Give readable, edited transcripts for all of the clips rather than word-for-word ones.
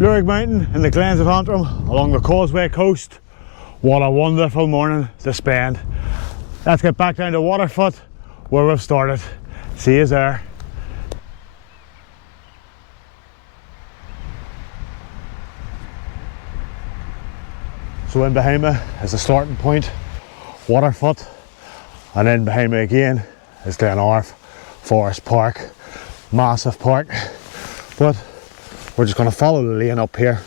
Lurig Mountain in the Glens of Antrim along the Causeway coast. What a wonderful morning to spend. Let's get back down to Waterfoot where we've started. See you there. So in behind me is the starting point, Waterfoot, and then behind me again is Glen Forest Park, massive park. But we're just going to follow the lane up here.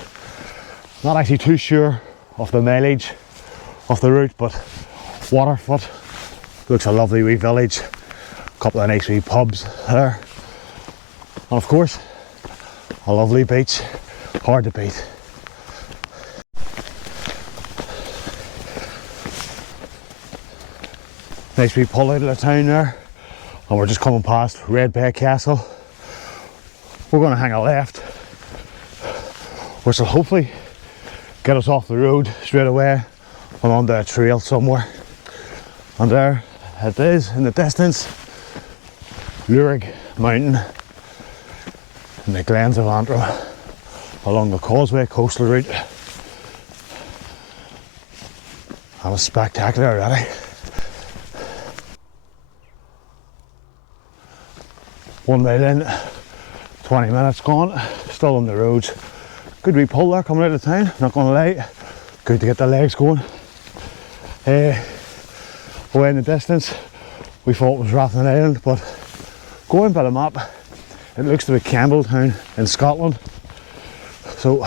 Not actually too sure of the mileage of the route, but Waterfoot looks a lovely wee village. A couple of nice wee pubs there. And of course, a lovely beach, hard to beat. Nice wee pull out of the town there. And we're just coming past Red Bay Castle. We're going to hang a left, which will hopefully get us off the road straight away and onto a trail somewhere. And there it is in the distance, Lurig Mountain in the Glens of Antrim along the Causeway coastal route. That was spectacular already. One mile in, 20 minutes gone, still on the roads. Good wee pull there coming out of town, not gonna lie. Good to get the legs going. Away in the distance, we thought it was Rathlin Island, but going by the map, it looks to be Campbelltown in Scotland. So,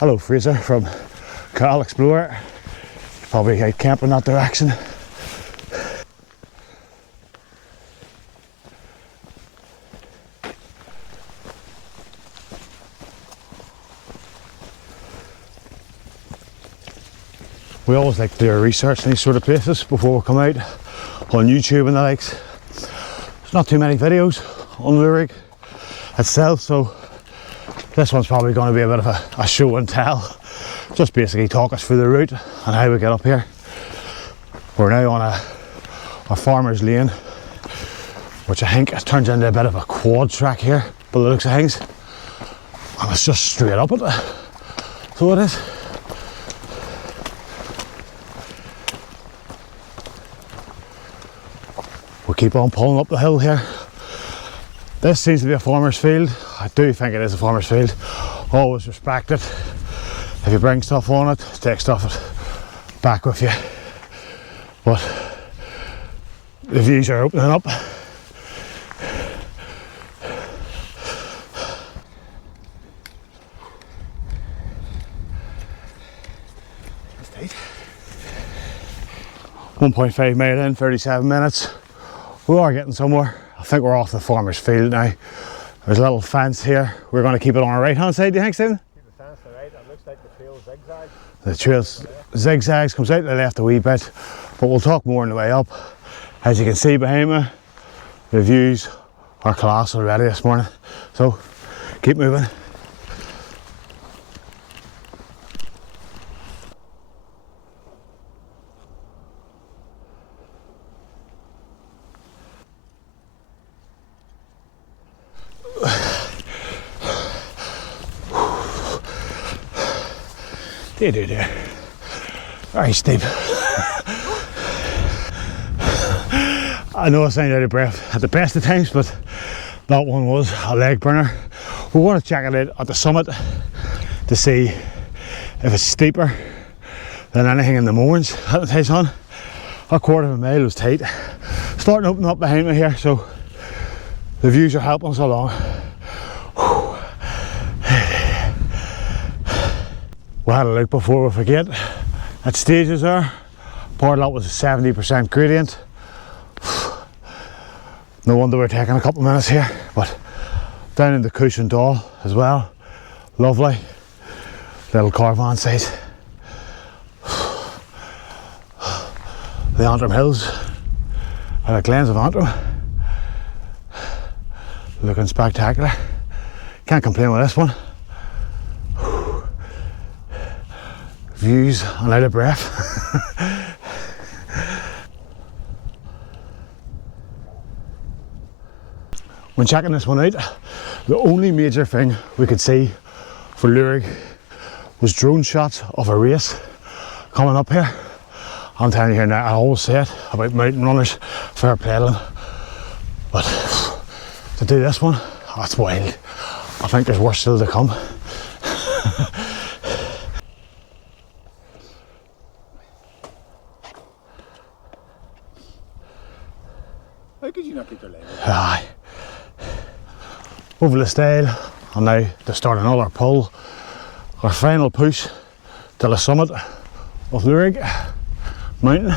hello Fraser from Carl Explorer. Probably out camping that direction. We always like to do our research in these sort of places before we come out on YouTube and the likes. There's not too many videos on Lurig itself, so this one's probably going to be a bit of a show and tell. Just basically talk us through the route and how we get up here. We're now on a farmer's lane, which I think turns into a bit of a quad track here by the looks of things. And it's just straight up it. So it is. We'll keep on pulling up the hill here. This seems to be a farmer's field. I do think it is a farmer's field. Always respect it. If you bring stuff on it, take stuff back with you. But the views are opening up. That's tight. 1.5 mile in, 37 minutes. We are getting somewhere. I think we're off the farmer's field now. There's a little fence here. We're going to keep it on our right hand side, do you think, Stephen? Keep the fence to the right. It looks like the trail zigzags. The trail zigzags, comes out to the left a wee bit, but we'll talk more on the way up. As you can see behind me, the views are class already this morning. So keep moving. Dear. Very steep. I know I sound out of breath at the best of times, but that one was a leg burner. We want to check it out at the summit to see if it's steeper than anything in the moorings at the tight on. A quarter of a mile was tight. Starting to open up behind me here, so the views are helping us along. We had a look before we forget at stages there. Part of that was a 70% gradient. No wonder we're taking a couple of minutes here, but down in the Cushendall as well. Lovely little caravan site. The Antrim Hills, or the Glens of Antrim. Looking spectacular. Can't complain with this one. Views and out of breath. When checking this one out, the only major thing we could see for Lurig was drone shots of a race coming up here. I'm telling you here now, I always say it about mountain runners, fair play to them, but to do this one, that's wild. I think there's worse still to come. How could you not get your leg? Aye. Over the stile, and now to start another pull. Our final push to the summit of Lurig Mountain.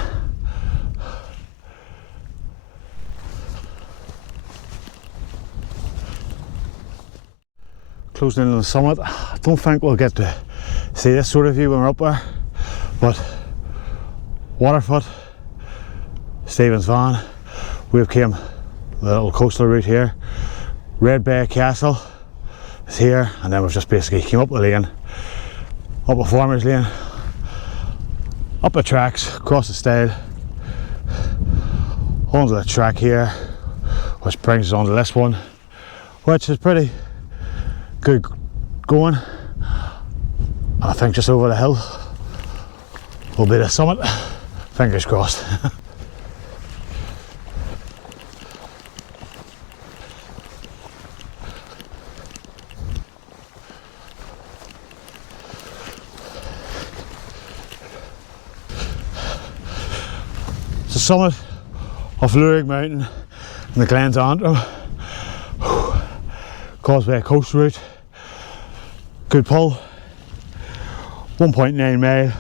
Closing in on the summit. I don't think we'll get to see this sort of view when we're up there, but Waterfoot, Stephen's van, we've came the little coastal route here. Red Bay Castle is here, and then we've just basically came up the lane, up a farmer's lane, up the tracks, across the stile, onto the track here, which brings us onto this one, which is pretty good going. And I think just over the hill will be the summit. Fingers crossed. The summit of Lurig Mountain in the Glens of Antrim, caused by a coast route. Good pull, 1.9 mile,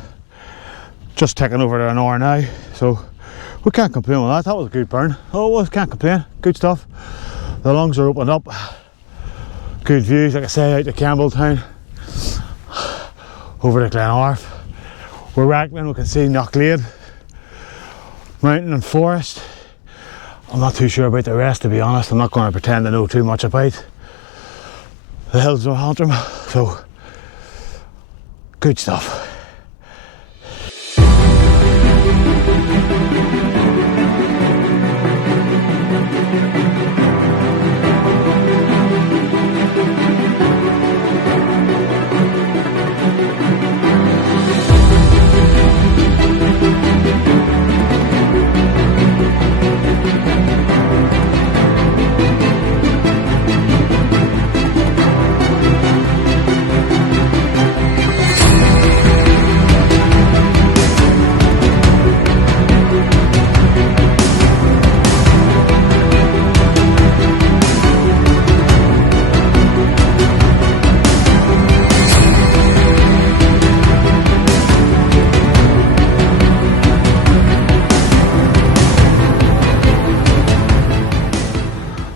just taking over an hour now, so we can't complain on that. That was a good burn. Oh, it was, can't complain, good stuff. The lungs are opened up, good views, like I say, out to Campbelltown, over to Glenarf. We're reckoning we can see Knocklade Mountain and forest. I'm not too sure about the rest, to be honest. I'm not going to pretend to know too much about the hills of Antrim, so good stuff.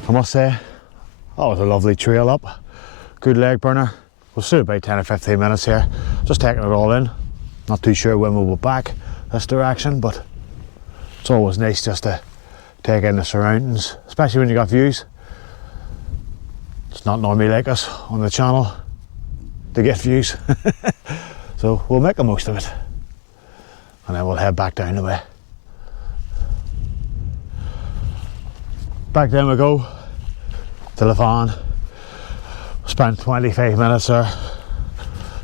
I must say, that was a lovely trail up. Good leg burner. We'll sit about 10 or 15 minutes here, just taking it all in. Not too sure when we'll be back this direction, but it's always nice just to take in the surroundings, especially when you got views. It's not normally like us on the channel to get views. So we'll make the most of it. And then we'll head back down the way. Back down we go to the van. Spent 25 minutes there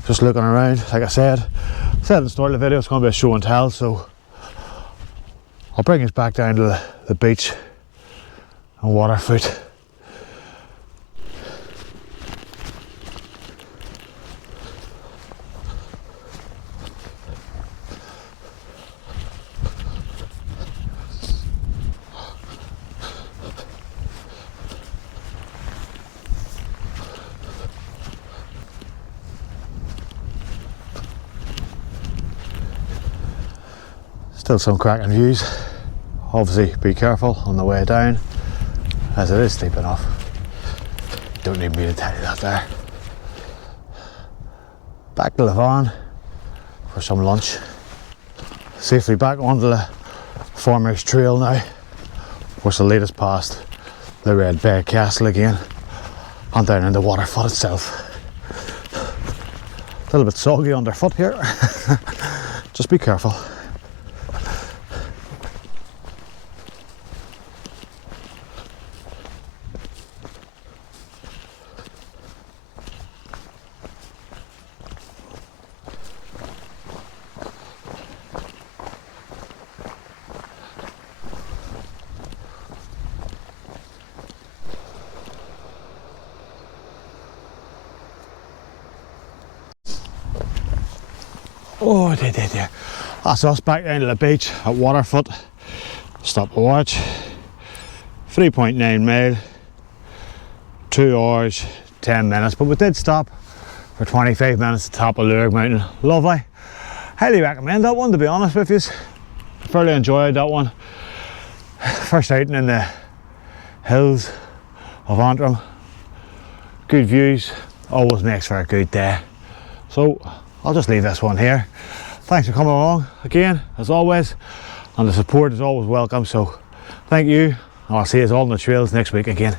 just looking around. Like I said at the start of the video, it's going to be a show and tell, so I'll bring us back down to the beach and Waterfoot. Still some cracking views. Obviously be careful on the way down, as it is steep enough. Don't need me to tell you that there. Back to the van for some lunch. Safely back onto the Farmer's Trail now, which will lead us past the Red Bay Castle again and down into Waterfoot itself. A little bit soggy underfoot here. Just be careful. Oh, I did there. That's us back down to the beach at Waterfoot. Stop to watch. 3.9 mile. 2 hours, 10 minutes. But we did stop for 25 minutes at the top of Lurig Mountain. Lovely. Highly recommend that one, to be honest with you. Fairly enjoyed that one. First outing in the hills of Antrim. Good views. Always makes for a good day. So I'll just leave this one here. Thanks for coming along again, as always, and the support is always welcome. So thank you, and I'll see you all on the trails next week again.